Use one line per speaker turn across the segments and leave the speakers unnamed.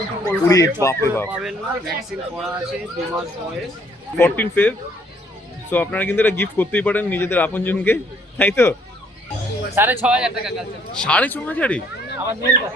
Quality
উড়িয়ে
কলকাতায় চট
বাপরে বাপ।
পাবেন না ভ্যাকসিন করা আছে দু মাস বয়স
ফোরটিন ফেভ সো আপনারা কিন্তু এটা গিফট করতেই পারেন নিজেদের আপনজনকে তাই তো?
সাড়ে ছ হাজার টাকা
সাড়ে ছ হাজারে
আমার মেলটা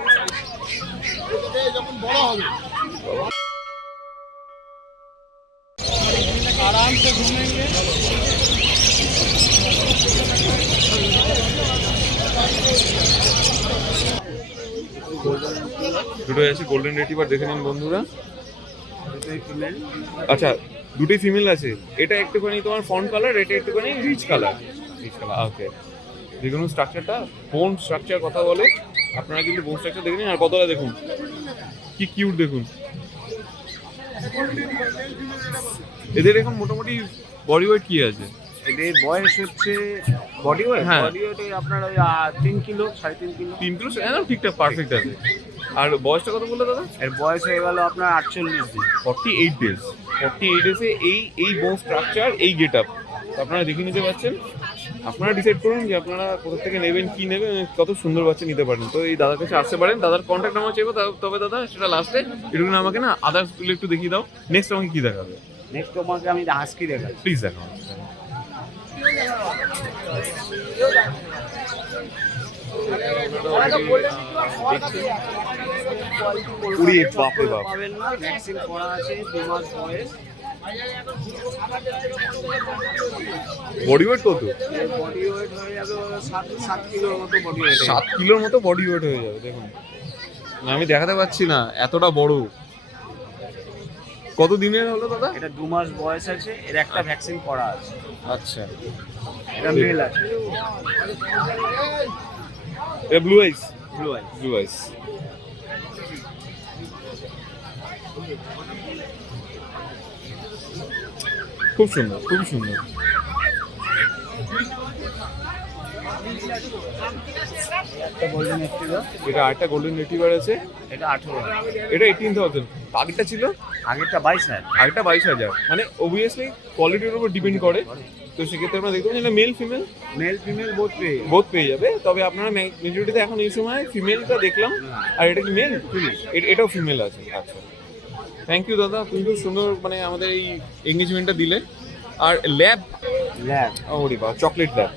দুটোই আছে গোল্ডেন রেটিভার দেখে নিন বন্ধুরা। আচ্ছা দুটোই ফিমেল আছে। এটা একটুখানি তোমার ফন্ট কালার এটা একটুখানি rich colour rich colour okay যে কোনো স্ট্রাকচারটা বোন স্ট্রাকচার কথা বলে। আপনারা কিন্তু বোন স্ট্রাকচার দেখে নিন আর কতটা দেখুন। কি কিউট দেখুন। এদের এখন মোটামুটি বডি ওয়েট কি আছে?
এদের বয়স হচ্ছে বডি ওয়েট। বডি ওয়েটে আপনার ওই তিন কিলো সাড়ে তিন কিলো।
তিন কিলো ঠিকঠাক পারফেক্ট আছে। আর বয়সটা কত বলল দাদা?
এর বয়স হয়ে গেল আপনার আটচল্লিশ দিন।
Forty eight days forty eight ডেজে এই এই বোন স্ট্রাকচার এই গেট আপ আপনারা দেখে নিতে পারছেন। আপনারা ডিসাইড করুন যে আপনারা কোথা থেকে নেবেন কি নেবেন কত সুন্দর বাচ্চা নিতে পারেন। তো এই দাদার কাছে আসতে পারেন। দাদার কন্ট্যাক্ট নাম্বার চাইব তবে দাদা সেটা লাস্টে এটুকু আমাকে না আদার্সগুলো একটু দেখিয়ে দাও। নেক্সট আমাকে কি দেখাবে?
নেক্সট তোমাকে আমি হাস্কি দেখাই
প্লিজ দেখাও। উড়িয়ে বাপরে বাপ।
পাবেন না ভ্যাকসিন করা আছে দু মাস বয়স
বডি ওয়েট কত?
সাত কিলোর মতো বডি ওয়েট
হয়ে যাবে দেখুন। আমি দেখাতে পাচ্ছি না এতটা বড়। কত দিনের হলো দাদা?
এটা দু মাস বয়স আছে এর একটা ভ্যাকসিন করা আছে।
আচ্ছা।
এটা মেল আছে।
এটা blue eyes
blue eye
blue eyes খুব সুন্দর খুবই সুন্দর
একটা গোল্ডেন
এটা গোল্ডেন রিট্রিভার আছে।
এটা আঠেরো
এটা এইটিন থাউজেন্ড আগেরটা ছিল?
আগেরটা বাইশ হাজার।
আগেরটা বাইশ হাজার। মানে অবভিয়াসলি কোয়ালিটির উপর ডিপেন্ড করে। তো সেক্ষেত্রে দেখতে male female
male female both পেয়ে
বোধ পেয়ে যাবে। তবে আপনারা মেজরিটিতে এখন এই সময় ফিমেলটা দেখলাম। আর এটা কি মেল এটাও ফিমেল আছে। আচ্ছা। থ্যাংক ইউ দাদা। তুমি খুব সুন্দর মানে আমাদের এই এঙ্গেজমেন্টটা দিলে আর ল্যাব
ল্যাব
ওরে বা চকলেট ল্যাব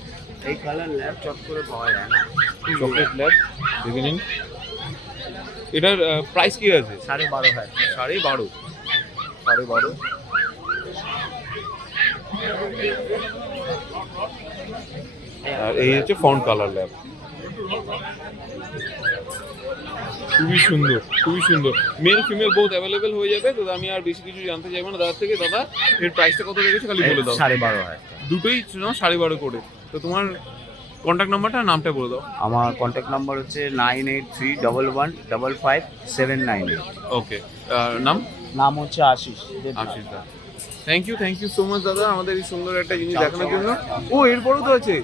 এই কালার ল্যাব চট করে পাওয়া যায় না।
চকলেট ল্যাব দেখে নিন এটার প্রাইস কি আছে?
সাড়ে বারো হাজার।
সাড়ে বারো। সাড়ে বারো। আর এই হচ্ছে ফন্ট কালার ল্যাব। খুবই সুন্দর খুবই সুন্দর। মেল ফিমেল বোথ অ্যাভেলেবেল হয়ে যাবে তো আমি আর বেশি কিছু জানতে চাইব না। দাদার থেকে দাদা এর প্রাইসটা কত রেখেছে? খালি বলে দাও।
সাড়ে বারো হাজার
দুটোই সাড়ে বারো করে। তো তোমার কন্ট্যাক্ট নাম্বারটা নামটা বলে দাও।
আমার কন্ট্যাক্ট নাম্বার হচ্ছে nine eight three double one double five seven nine eight
okay নাম?
নাম হচ্ছে আশিস।
আশিস দা। Thank you thank you so much দাদা আমাদের এই সুন্দর একটা জিনিস দেখানোর জন্য। ও এরপরও তো আছে।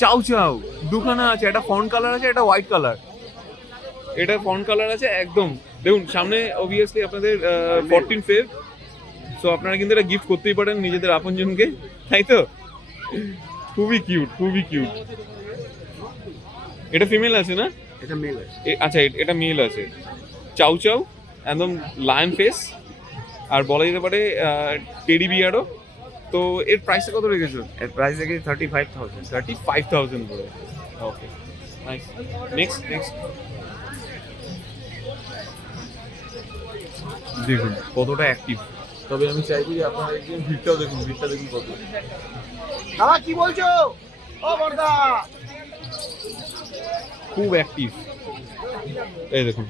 চাউ চাউ দুখানা আছে একটা ফন্ট কালার আছে একটা হোয়াইট কালার এটা ফন্ট কালার আছে একদম। দেখুন সামনে অবভিয়াসলি আপনাদের ফোরটিন ফেভ সো আপনারা কিন্তু এটা গিফট করতেই পারেন নিজেদের আপনজনকে তাই তো? খুবই কিউট খুবই কিউট। এটা ফিমেল আছে না?
এটা মেল আছে।
আচ্ছা এটা মেল আছে। চাউ চাউ একদম লায়ন ফেস আর বলা যেতে পারে টেডি বিয়ারও তো এর প্রাইসটা কত রেখেছো?
এর প্রাইস দেখি thirty five thousand
thirty five thousand করে। ওকে নাইস নেক্সট নেক্সট দেখুন কতটা অ্যাক্টিভ তবে আমি চাইব যে আপনারা এই যে ভিড়টাও দেখুন ভিড়টা দেখুন কত।
দাদা কি বলছো? ও বর্দা।
খুব অ্যাক্টিভ এই দেখুন।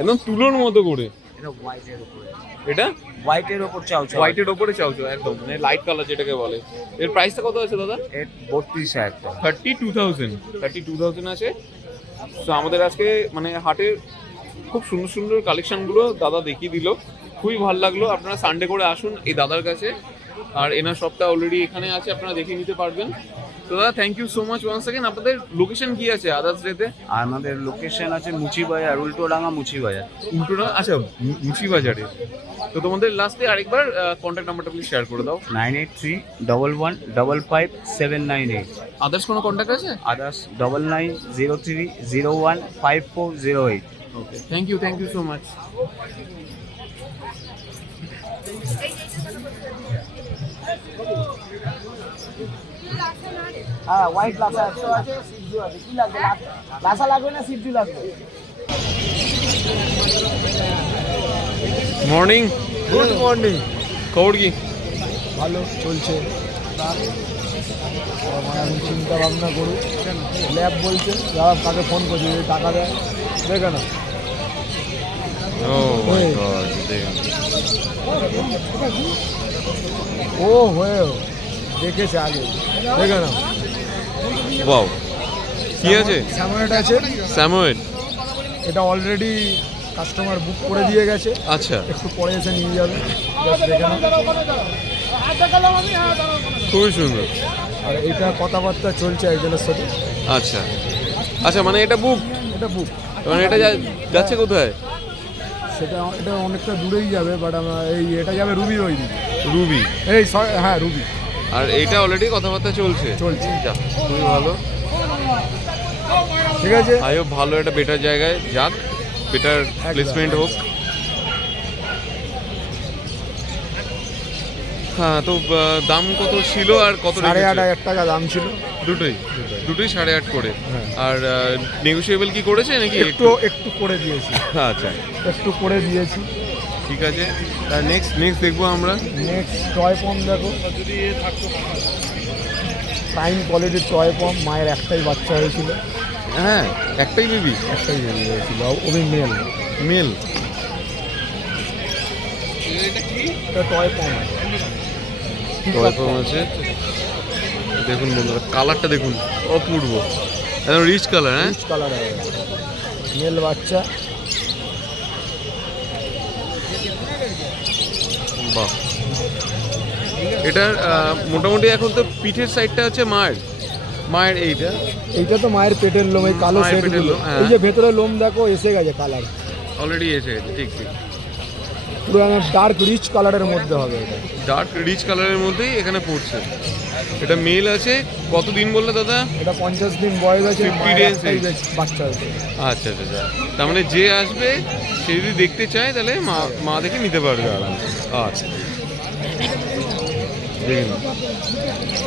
একদম তুলোর মতো করে।
এটা হোয়াইটের উপরে।
এটা?
হোয়াইটের উপর চাও চাও।
হোয়াইটের ওপরে চাও চাও একদম। মানে লাইট কালার যেটাকে বলে। এর প্রাইসটা কত আছে দাদা?
এর বত্রিশ হাজার
thirty two thousand thirty two thousand আছে। তো আমাদের আজকে মানে হাটের খুব সুন্দর সুন্দর কালেকশনগুলো দাদা দেখিয়ে দিল। খুবই ভালো লাগল। আপনারা সানডে করে আসুন এই দাদার কাছে। আর এনার শপটা অলরেডি এখানে আছে আপনারা দেখে নিতে পারবেন। তো দাদা thank you so much once second আপনাদের লোকেশন কি আছে আদার্স ডেতে
আমাদের লোকেশন আছে মুচি বাজার উল্টোডাঙ্গা মুচি বাজার
উল্টোটা আচ্ছা মুচি বাজারে তো তোমাদের লাস্টে আরেকবার কন্ট্যাক্ট নাম্বারটা প্লিজ শেয়ার করে দাও।
Nine eight three double one double five seven nine eight
others কোনো কন্ট্যাক্ট আছে?
Others double nine zero three zero one five four zero eight
okay thank you thank you so much
হ্যাঁ white Lhasa একশো আছে সিদ্ধু আছে। কি লাগবে? লাসা- লাগবে না সিদ্ধু লাগবে?
মর্নিং
গুড মর্নিং
খবর কি?
ভালো চলছে। আমার এখন চিন্তা ভাবনা করুক ল্যাব বলছে যারা তাকে ফোন করছে যদি টাকা দেয় দেখে না Hey.
গড
ও হয়েও দেখেছে আগে। দেখে না
ওয়াও। কি আছে?
স্যামনেট আছে?
স্যামুয়েল।
এটা অলরেডি কাস্টমার বুক করে দিয়ে গেছে।
আচ্ছা।
একটু পরে এসে নিয়ে যাবে।
খুবই সুন্দর।
আর এটা কথাবার্তা চলছে একজনের সাথে।
আচ্ছা। আচ্ছা মানে এটা বুক
এটা বুক
মানে এটা যাচ্ছে কোথায়?
সেটা এটা অনেকটা দূরেই যাবে বাট আমার এই এটা যাবে রুবির ওই দিকে।
রুবি।
এই হ্যাঁ রুবি।
আর এইটা অলরেডি কথাবার্তা চলছে।
চলছে।
খুবই ভালো।
ঠিক আছে?
আই হোপ ভালো একটা বেটার জায়গায় যাক। বেটার প্লেসমেন্ট হোক। হ্যাঁ তো দাম কত ছিল আর কত
সাড়ে আট হাজার টাকা দাম ছিল।
দুটোই। দুটোই। সাড়ে আট করে।
হ্যাঁ।
আর নেগোসিয়েবল কি করেছে নাকি
একটু? একটু করে দিয়েছি।
আচ্ছা।
একটু করে দিয়েছি।
ঠিক আছে। আর নেক্সট নেক্সট দেখব আমরা।
নেক্সট টয় পম্প দেখো। ফাইন কোয়ালিটির টয় পম্প মায়ের একটাই বাচ্চা হয়েছিল।
হ্যাঁ একটাই বেবি
একটাই বেবি হয়েছিল ওই মেল
মেল
এটা টয় পম্প
টয়পম আছে। দেখুন বন্ধুরা কালারটা দেখুন অপূর্ব। একদম রিচ কালার হ্যাঁ?
রিচ কালার মেল বাচ্চা।
বাহ। এটার মোটামুটি এখন তো পিঠের সাইডটা হচ্ছে মায়ের। মায়ের এইটা।
এইটা তো মায়ের পেটের লোম এই কালো
পেটের লোম, হ্যাঁ।
এই যে ভেতরে লোম দেখো এসে গেছে কালার
অলরেডি এসে গেছে ঠিক ঠিক।
পুরো ডার্ক রিচ কালারের মধ্যে হবে এটা।
ডার্ক রিচ কালারের মধ্যেই এখানে পড়ছে। এটা মেল আছে? কত দিন বললে দাদা?
এটা পঞ্চাশ দিন বয়স আছে
50
মায়ের
days
একটাই
age।
বেশ- বাচ্চা আছে
আচ্ছা আচ্ছা আচ্ছা। তার মানে যে আসবে সে যদি দেখতে চায় তাহলে মা মা দেখে নিতে পারবে আরামসে। আচ্ছা।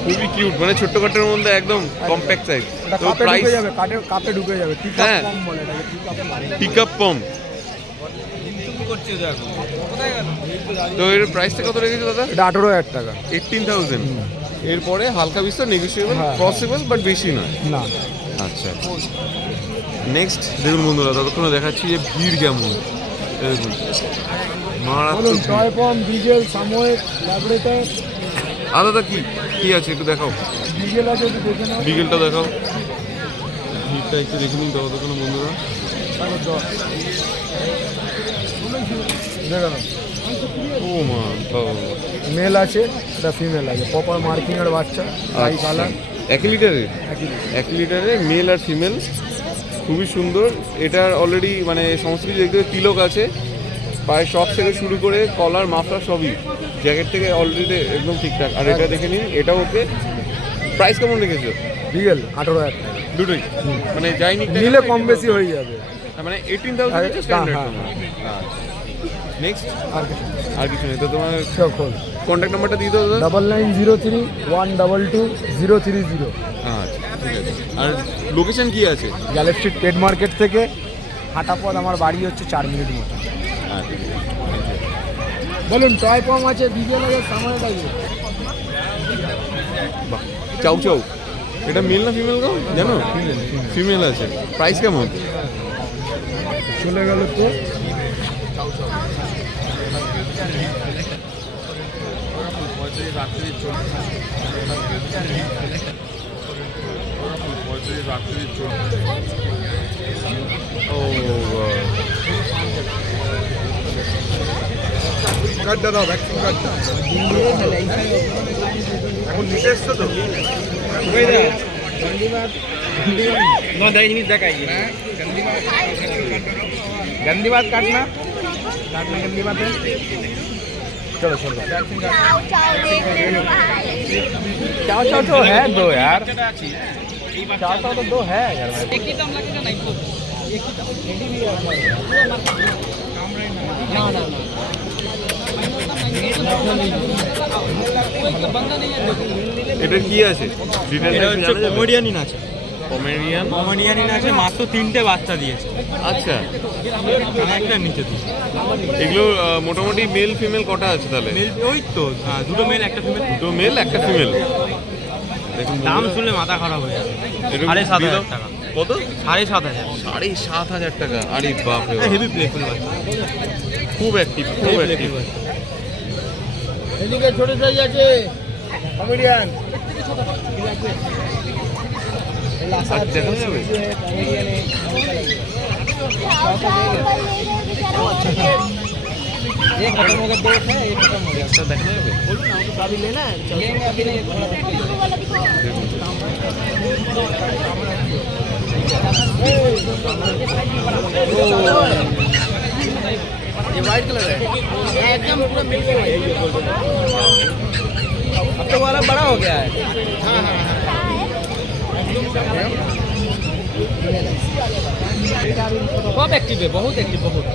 খুবই কিউট মানে ছোট্ট কাটের মধ্যে একদম কম্প্যাক্ট সাইজ
এটা
তো প্রাইস
ঢুকে যাবে কাপে কাপে ঢুকে যাবে।
হ্যাঁ। পিক আপ পম তো এর প্রাইসটা কত রেখেছে দাদা?
এটা আঠেরো হাজার টাকা।
এইটিন থাউজেন্ড এরপরে হালকা বিস্তর নেগোসিয়েবল। পসিবল বাট বেশি নয়।
না।
আচ্ছা। নেক্সট দেখুন বন্ধুরা ততক্ষণে দেখাচ্ছি যে ভিড় কেমন। দেখুন। মারাত্মক
টয় ডিজেল সাময়িক ল্যাবরেটর
আলাদা কি? কি আছে একটু দেখাও।
ডিজেল আছে একটু দেখে নাও।
বিকেলটা দেখাও। ভিড়টা একটু দেখে নিন ততক্ষণ বন্ধুরা। মা ও
মেল আছে এটা ফিমেল আছে। প্রপার মার্কিং এর বাচ্চা হাই
আচ্ছা।
কালার
এক লিটারে। এক লিটারে মেল আর ফিমেল খুবই সুন্দর। এটার অলরেডি মানে সমস্ত কিছু দেখতে তিলক আছে। পায়ের সব থেকে শুরু করে কলার মাফলার সবই। জ্যাকেট থেকে অলরেডি একদম ঠিকঠাক। আর এটা দেখে নিন এটা ওকে। প্রাইস কেমন রেখেছো?
রিয়েল আঠেরো হাজার
দুটোই? মানে যাইনি
নিলে কম বেশি হয়ে যাবে।
মানে এইটিন থাউজেন্ড স্ট্যান্ডার্ড
হ্যাঁ,
নেক্সট
আর কিছু
আর কিছু নেই তো তোমার
সব
কন্ট্যাক্ট নাম্বারটা দিয়ে দাও
double nine zero three one double two zero three zero
আচ্ছা ঠিক আছে। আর লোকেশন কি আছে?
গ্যালেপ স্ট্রিট পেড মার্কেট থেকে হাঁটা পথ আমার বাড়ি হচ্ছে চার মিনিট মতো।
আচ্ছা
বলুন টয় পম আছে ডিজেল আছে সামনে
বাহ চাউ চাউ এটা মেল না ফিমেল গো? জানো? ফিমেল আছে। প্রাইস কেমন?
চলে গেল তো।
পঁয়ত্রিশ আটত্রিশ চল্লিশ পঁয়ত্রিশ ও
কার্ডটা দাও ভ্যাকসিন কার্ডটা এখন নিচে তো? গাই দেখাই। গন্দি বাত কাটনা কাটনা चलो चलो चाव चाव तो है दो यार चाव चाव तो दो है यार
একই দাম লাগে না নাই
ना ना ना कोई का बंदा नहीं है
এটা কি আছে
এটা হচ্ছে কমেডিয়ানিন আছে
কমেডিয়ান
কমেডিয়ানিন আছে মাত্র তিনটে বাচ্চা দিয়েছে।
আচ্ছা।
একটা নিচে দিয়েছে
এগুলো মোটামুটি মেল ফিমেল কটা আছে তাহলে?
মেল ওই তো দুটো মেল একটা ফিমেল
দুটো মেল একটা ফিমেল দেখুন
দাম শুনলে মাথা খারাপ হয়ে যাবে। সাড়ে সাত হাজার টাকা।
কত?
সাড়ে সাত হাজার।
সাড়ে সাত হাজার টাকা। আরে বাপ রে
হেভি প্লেফুল বাচ্চা।
খুব অ্যাক্টিভ খুব অ্যাক্টিভ
এদিকে ছোট সাইজ আছে। কমেডিয়ান
एक खत्म हो गया दो है एक खत्म हो गया।
सर
देखने लेना है
ये वाइट कलर है।
एकदम पूरा मिल गया।
अब तो वाला बड़ा हो गया है। हाँ हाँ।
बहुत एक्टिव है बहुत एक्टिव बहुत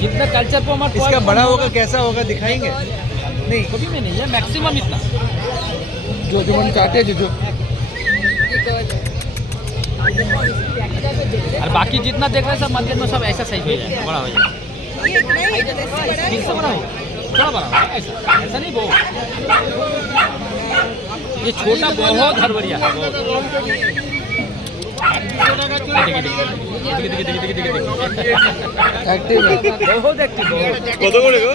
जितना कल्चर को हमारे
इसका बड़ा होगा कैसा होगा दिखाएँगे नहीं
कभी में नहीं है मैक्सिमम इतना
जो जो हम चाहते हैं जो जो
और बाकी जितना देख रहे हैं सब मंदिर में सब ऐसा सही हो जाए बड़ा हो जाए बड़ा हो थोड़ा बड़ा ऐसा ऐसा नहीं बहुत ये छोटा बहुत हरबरिया है बहुत। देखिए, देखिए, देखिए, देखिए, देखिए, देखिए, देखिए।
एक्टिव है
बहुत एक्टिव बहुत
কত করে গো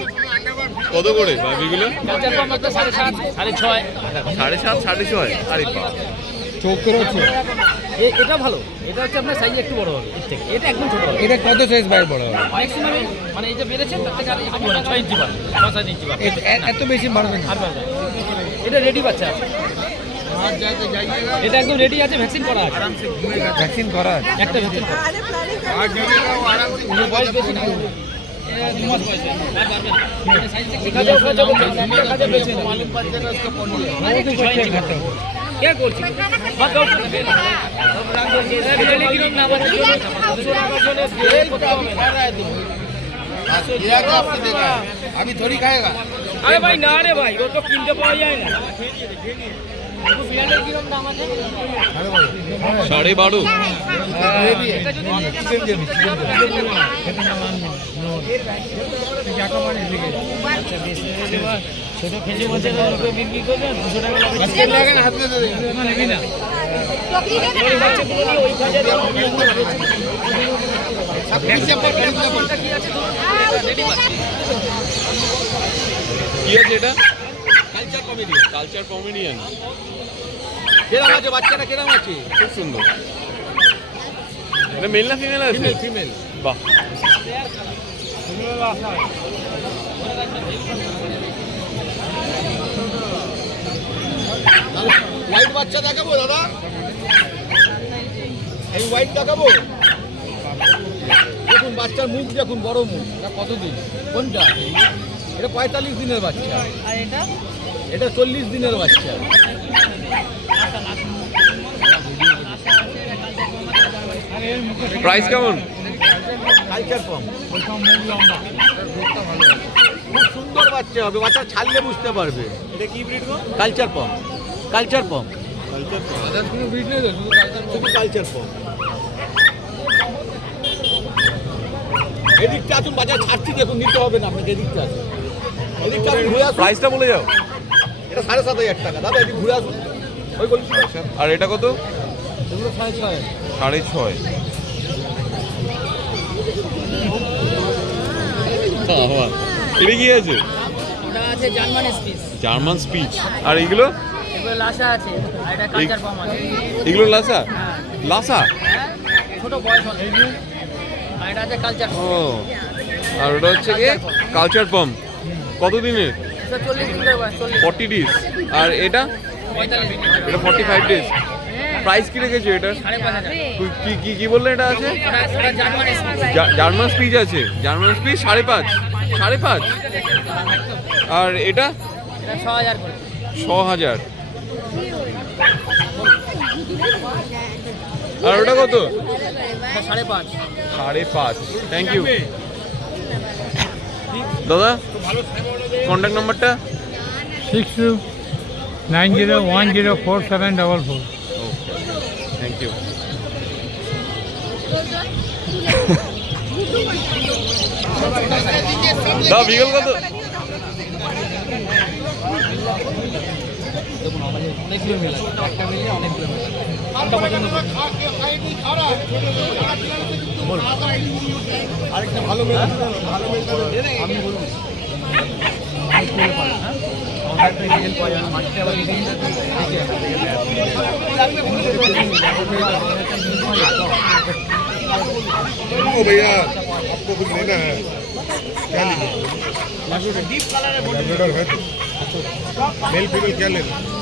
কত করে ভাবিগুলো
कल्चर का मतलब साढ़े सात साढ़े छः
সাড়ে সাত সাড়ে ছয় আরে বাপ
চোখের আছে
এ এটা ভালো এটা হচ্ছে আপনার সাইজ একটু বড় হবে এর থেকে এটা একদম ছোট হবে
এটা কত সাইজ বাইর বড় হবে
ম্যাক্সিমাম মানে এই যে বেড়েছে তার থেকে আর একটু বড় ছয় ইঞ্চি বাড়বে ছ সাত ইঞ্চি বাড়বে
এ- এ- এত বেশি বাড়বে না
আর বাড়বে না। এটা রেডি বাচ্চা আছে এটা একদম রেডি আছে ভ্যাকসিন করা আছে
ভ্যাকসিন করা আছে
একটা ভ্যাকসিন করা বয়স বেশি না এ দু মাস বয়সে আর বাড়বে না। মানে size থেকে দেখা যায়, ওখানে যাবো, দেখা যায় বেশি না। মানে একটু ছয় ইঞ্চি বাড়বে। কে করছি বাদ দাও তো, বের হও। এ বিরিয়ানি কিরম না বাড়ছে? দুশো টাকার জন্য বের করতে হবে না।
अभी थोड़ी खाएगा
আরে ভাই না রে ভাই ও তো কিনতে পাওয়া যায় না
সাড়ে বারো
ছোট বিক্রি দুশো টাকা না। কোনটা কি আছে এটা ready বাচ্চা।
কি আছে এটা কালচার কমেডিয়ান কালচার কমেডিয়ান
কেরাম আছে বাচ্চাটা কেরাম আছে?
খুব সুন্দর। এটা মেল না ফিমেল আছে?
ফিমেল
বাহ।
হোয়াইট বাচ্চা দেখাবো দাদা? এই হোয়াইট দেখাবো? দেখুন বাচ্চার মুখ দেখুন বড় মুখ। কতদিন? কোনটা? এটা পঁয়তাল্লিশ দিনের বাচ্চা।
আর এটা?
এটা চল্লিশ দিনের বাচ্চা।
প্রাইস কেমন?
কালচার পম খুব সুন্দর বাচ্চা হবে বাচ্চা ছাড়লে বুঝতে পারবে।
এটা কি ব্রিড গো?
কালচার পম কালচার পম শুধু কালচার পম এদিকটা আসুন বাজার ছাড়ছি দেখুন নিতে হবে না আপনাকে এদিকটা আসুন।
প্রাইসটা বলে যাও।
এটা সাড়ে সাত হাজার টাকা। দাদা এদিক ঘুরে আসুন। ওই বলুন
আর এটা কত?
এগুলো সাড়ে ছয়।
সাড়ে ছয়। এটা কি আছে?
German
speech. আর এগুলো?
এগুলো লাসা আছে। আর এটা কালচার পাম আছে।
এগুলো লাসা?
হ্যাঁ।
লাসা?
হ্যাঁ, ছোট বয়স আর এটা আছে কালচার
ও। আর ওটা হচ্ছে কি? কালচার পাম্প কত দিনের ফর্টি ডিস আর এটা? এটা ফর্টি ফাইভ ডেজ প্রাইস কি রেখেছো এটা? কি কি কি বললে এটা আছে?
জার্মান
স্পিচ আছে। জার্মান স্পিচ সাড়ে পাঁচ। সাড়ে পাঁচ? আর এটা?
ছ হাজার
আর ওটা কত?
সাড়ে পাঁচ।
সাড়ে পাঁচ। থ্যাংক ইউ দাদা কন্ট্যাক্ট নাম্বারটা
six two nine zero one zero four seven double four
thank you the beagle কত?
অনেকগুলো মেল একটা মিলিয়ে অনেকগুলো মেল আছে
আরেকটা ভালো মেয়ে আছে, ভালো মেয়ে আমি বলবো
ओ भैया आपको कुछ लेना है क्या लेना लैब्राडोर है तो मेल फीमेल क्या लेना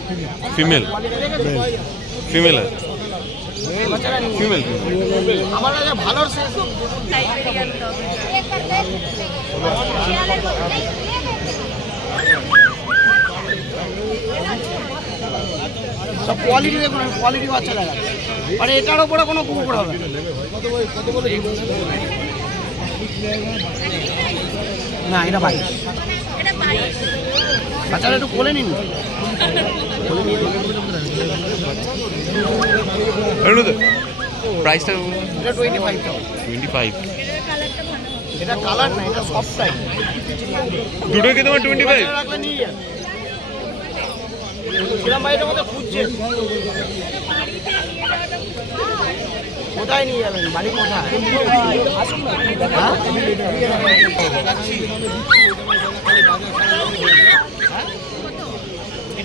ফিমেল ফিমেল আছে। ফিমেল
সব কোয়ালিটি দেখুন কোয়ালিটি বাচ্চা দেখা আর এটার ওপরে কোনো কুকুর হবে না। না এটা বাইশ।
এটা বাইশ।
বাচ্চারা একটু কোলে নিন।
প্রাইসটা
টোয়েন্টি ফাইভ এটা কালার না এটা সফট টাইপ
দুটো কি তোমার টোয়েন্টি ফাইভ
বাইরের মধ্যে খুঁজছেন কোথায় নিয়ে যাবেন? বাড়ি কোথায়? হ্যাঁ?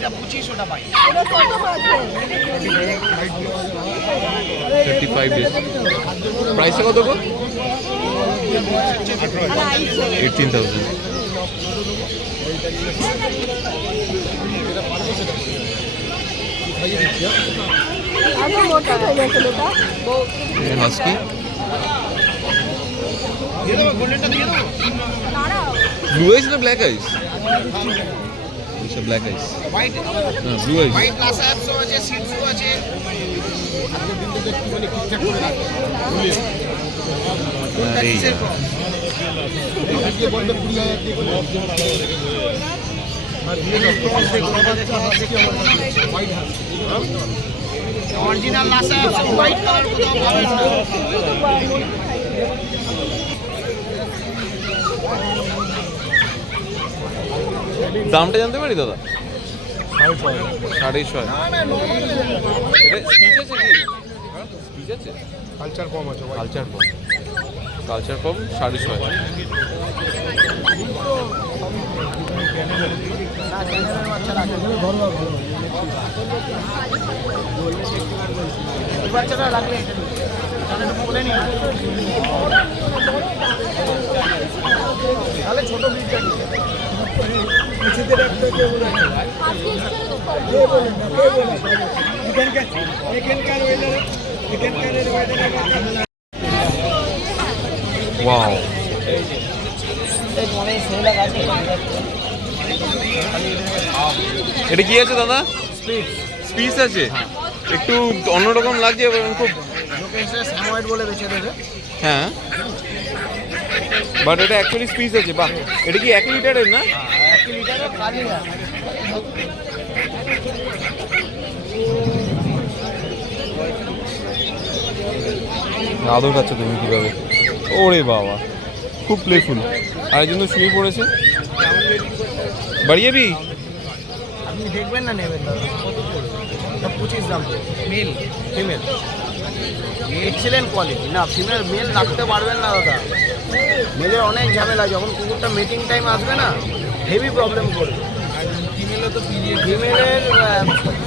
এটা পঁচিশ, ওটা পাই
থার্টি ফাইভ ডেজ প্রাইসটা কত গো? এইটিন থাউজেন্ড ব্লু আইস না ব্ল্যাক আইস আচ্ছা ব্ল্যাক আইস
হোয়াইট
হ্যাঁ ব্লু আইস
হোয়াইট লাসা অ্যাপসও আছে সিটসও আছে। কোনটা cross? Original Lhasa white colour কোথাও পাবেন না।
দামটা জানতে পারি দাদা? সাড়ে ছয়। এটা স্পিচ আছে কি? স্পিচ আছে?
কালচার কম আছে
কালচার পম কালচার পম সাড়ে ছয়।
এই বাচ্চাটা একটু বলে ব্রিজটা নিন
ওয়াও
এই মনে সেগুলো আছে?
এটা কি আছে, দাদা? স্পিচ আছে? একটু অন্যরকম লাগছে খুব
বলে
হ্যাঁ। বাট এটা অ্যাকচুয়ালি স্পিচ আছে, বাহ। এটা কি এক লিটারের না
এক লিটারের খালি না
আদর খাচ্ছ তুমি কীভাবে? ওরে বাবা, খুব প্লেফুল আর একজন তো শুয়ে পড়েছে। বাড়িয়ে যাবি
আপনি দেখবেন না নেবেন দাদা পঁচিশ দাম মেল ফিমেল এক্সিলেন্ট কোয়ালিটি না ফিমেল মেল রাখতে পারবেন না দাদা। মেলের অনেক ঝামেলা যখন কুকুরটা মিটিং টাইম আসবে না হেভি প্রবলেম করবে ফিমেলের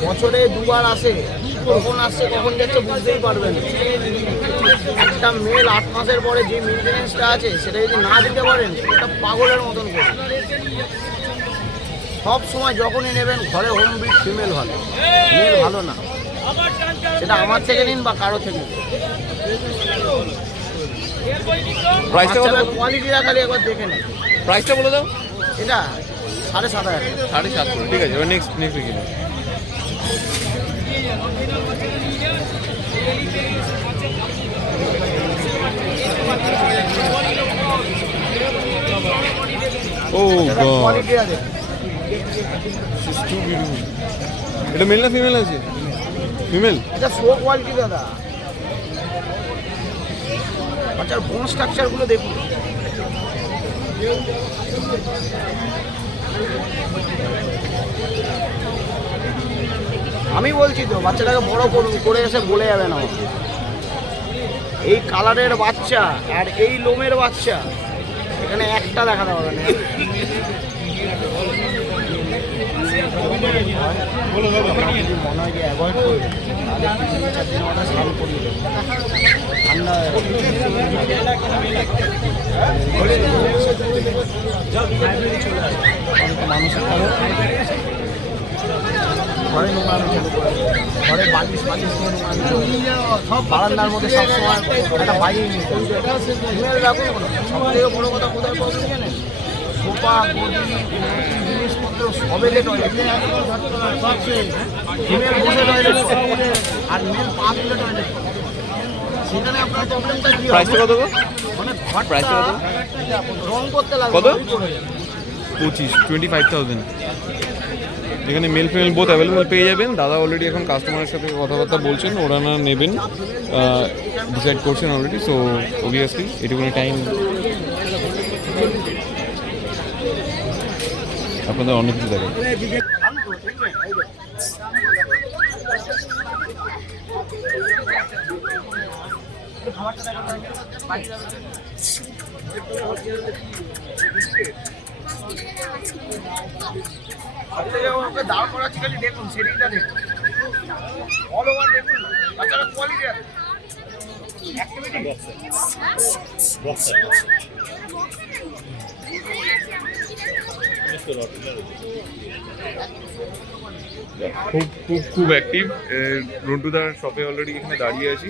বছরে দুবার আসে কখন আসছে কখন যাচ্ছে বুঝতেই পারবেন না। একটা মেল আট মাসের পরে যে মেনটেনেন্সটা আছে সেটা যদি না দিতে পারেন সেটা পাগলের মতন করে। সব সময় যখনই নেবেন ঘরে হোম ব্রিড ফিমেল ভালো মেল ভালো না। সেটা আমার থেকে নিন বা কারও থেকে
প্রাইসটা
কোয়ালিটিটা খালি একবার দেখে নিন।
প্রাইসটা বলে দাও
এটা সাড়ে সাত হাজার।
সাড়ে সাতশো ঠিক আছে এবার নেক্সট নেক্সট উইকে ও এটা মেল না ফিমেল আছে? ফিমেল
এটা শো কোয়ালিটি দাদা। বাচ্চার বোন স্ট্রাকচারগুলো দেখুন। আমি বলছি তো বাচ্চাটাকে বড় করুন করে এসে বলে যাবে না এই কালারের বাচ্চা আর এই লোমের বাচ্চা এখানে একটা দেখাতে পারবে না। মনে হয় যে অ্যাভয়েড করবে। তাহলে আমাদের স্নান করিয়ে দেবে ঠান্ডা মানুষের ঘরে বারান্দার মধ্যে সবসময় একটা বাইরে নিয়ে সব থেকে বড় কথা কোথায় সোফা গদি
প্রাইসটা কত কত?
যাবে।
পঁচিশ টোয়েন্টি ফাইভ থাউজেন্ড এখানে মেল ফিমেল বোথ অ্যাভেলেবেল পেয়ে যাবেন দাদা অলরেডি এখন কাস্টমারের সাথে কথাবার্তা বলছেন, ওরা না নেবেন ডিসাইড করছেন অলরেডি সো অবভিয়াসলি এটুকুনি টাইম আপনাদের অনেক কিছু।
সবথেকে দাঁড় খালি দেখুন সেটিংটা দেখুন অল ওভার দেখুন বাচ্চারা কোয়ালিটি আছে অ্যাক্টিভিটি
খুব খুব খুব অ্যাক্টিভ রন্টুদার শপে অলরেডি এখানে দাঁড়িয়ে আছি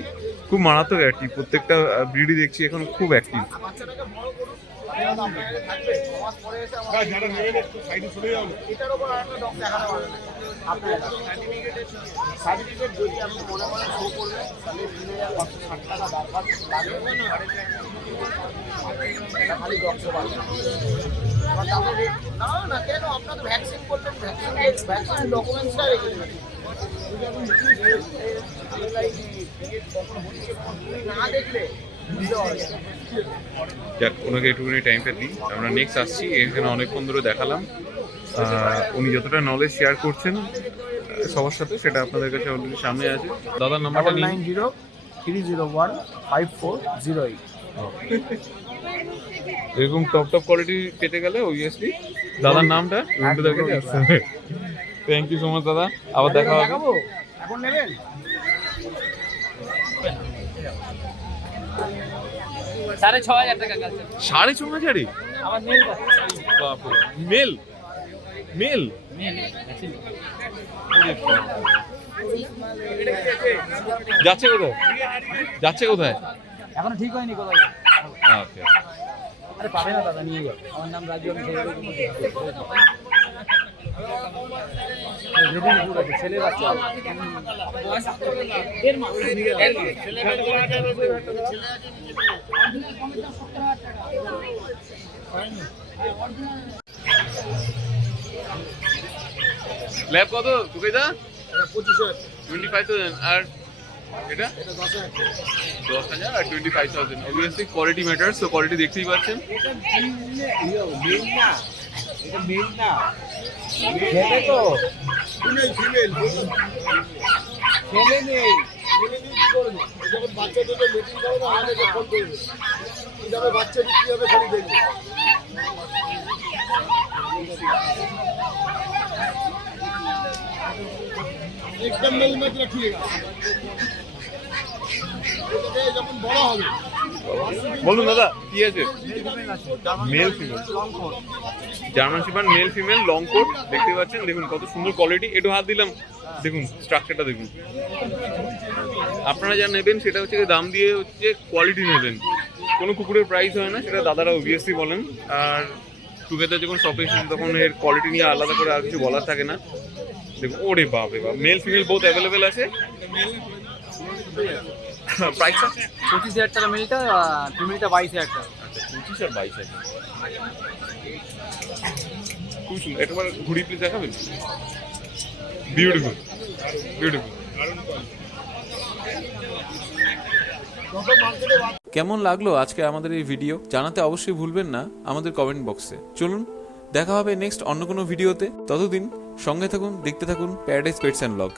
খুব মারাত্মক অ্যাক্টিভ প্রত্যেকটা ব্রিডই দেখছি এখন খুব অ্যাক্টিভ
মনে মনে খালি না না কেন আপনার ভ্যাকসিন করলেন ভ্যাকসিন ভ্যাকসিন ডকুমেন্টসটা রেখে দেবেন আমি লাইক কখন হচ্ছে কখন না দেখলে বুঝতে পারবেন না।
যাক ওনাকে একটুখানি টাইমটা দিই। আমরা নেক্সট আসছি এখানে অনেকক্ষণ ধরে দেখালাম। উনি যতটা নলেজ শেয়ার করছেন সবার সাথে সেটা আপনাদের কাছে অলরেডি সামনে আছে। দাদার নাম্বারটা নিন।
Nine zero three zero one five four zero eight
এরকম টপ টপ কোয়ালিটি পেতে গেলে অবভিয়াসলি দাদার নামটা রুন্টুদার কাছে আসতে হবে। থ্যাংক ইউ সো মাচ দাদা। আবার দেখা হবে।
এখন নেবেন?
সাড়ে ছ হাজার টাকা
সাড়ে ছ হাজারে
আমার নেই
মেল মেল যাচ্ছে কোথায়? যাচ্ছে কোথায়?
এখনও ঠিক হয়নি কোথায়
ওকে
আরে পাবে না দাদা নিয়ে যাও। আমার নাম রাজু আমি ছেলে বাচ্চা।
ল্যাব কত? তোকে দা
পঁচিশশো
টোয়েন্টি ফাইভ থাউজেন্ড আর এটা? দশ হাজার আর twenty five thousand obviously quality matter so quality দেখতেই পাচ্ছেন।
ফিমেল ফিমেল ছেলে নেই। ছেলে নেই কি বাচ্চা দুটো মিটিং করবে আমাদেরকে ফোন করবে। কীভাবে বাচ্চা বিক্রি হবে খালি দেখবে। एकदम मेल मत रखिएगा যখন বড় হবে
বলুন দাদা কি আছে male female German shepherd male female long coat দেখতে পাচ্ছেন দেখুন কত সুন্দর কোয়ালিটি একটু হাত দিলাম দেখুন স্ট্রাকচারটা দেখুন আপনারা যা নেবেন সেটা হচ্ছে দাম দিয়ে হচ্ছে কোয়ালিটি নেবেন কোনো কুকুরের প্রাইস হয় না সেটা দাদারা অবভিয়াসলি বলেন আর টুগেদার যখন শপে এসেছি তখন এর কোয়ালিটি নিয়ে আলাদা করে আর কিছু বলার থাকে না দেখুন ওরে বাপ রে বাপ মেল ফিমেল বোথ অ্যাভেলেবেল আছে? প্রাইসটা
পঁচিশ হাজার টাকা মিলটা ফিমেলটা বাইশ হাজার টাকা।
আচ্ছা পঁচিশ আর বাইশ আছে খুব সুন্দর একবার ঘুরি প্লিজ দেখাবেন বিউটিফুল বিউটিফুল
কেমন লাগল আজকে আমাদের এই ভিডিও জানাতে অবশ্যই ভুলবেন না আমাদের কমেন্ট বক্সে চলুন দেখা হবে নেক্সট অন্য কোনো ভিডিওতে ততদিন সঙ্গে থাকুন দেখতে থাকুন প্যারাডাইস পেটস অ্যান্ড ব্লগ